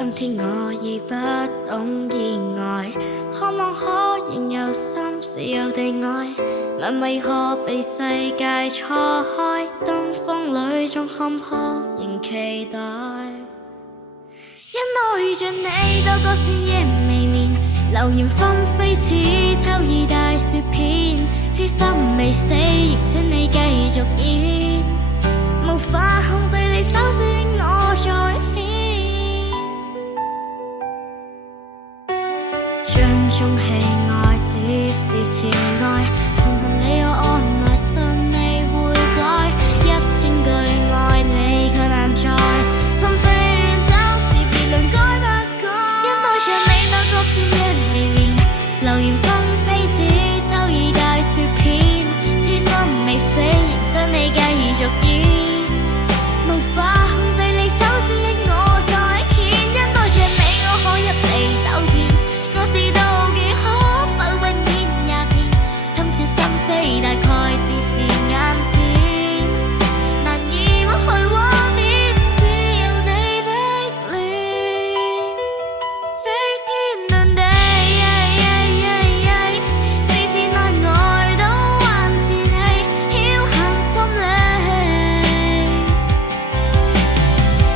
今天我已不懂意外，渴望可仍有心是有地愛，問為何被世界錯開？燈風裏縱看破，仍期待。因我遇着你多個深夜未眠，流言紛飛似秋意大雪片，痴心未死，仍請你繼續演，無法控制你手指我在牽。將中戲愛只是次愛，曾憑你我按耐信你會改，1000句愛你卻難在心飛遠走時別論該不該。因愛着你那個深夜未眠，流言紛飛似秋意大雪片，痴心未死，仍想你繼續演，無法控制你手指我在牽。因愛着你我可一地走遍，我是妒忌可否不演也變，通宵心扉大概只是眼前，難以抹去畫面，只有你的臉，飛天遁地，事事內外都還是你，僥倖心理，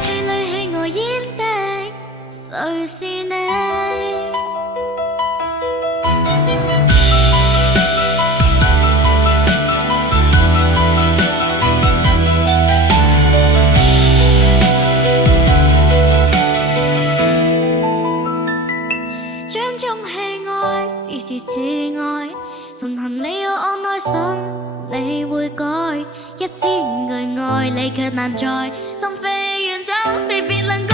戲裏戲外演的誰是你？將中戲愛只是次愛，曾憑你我按耐信你會改，1000句愛你卻難在心飛遠走時別論。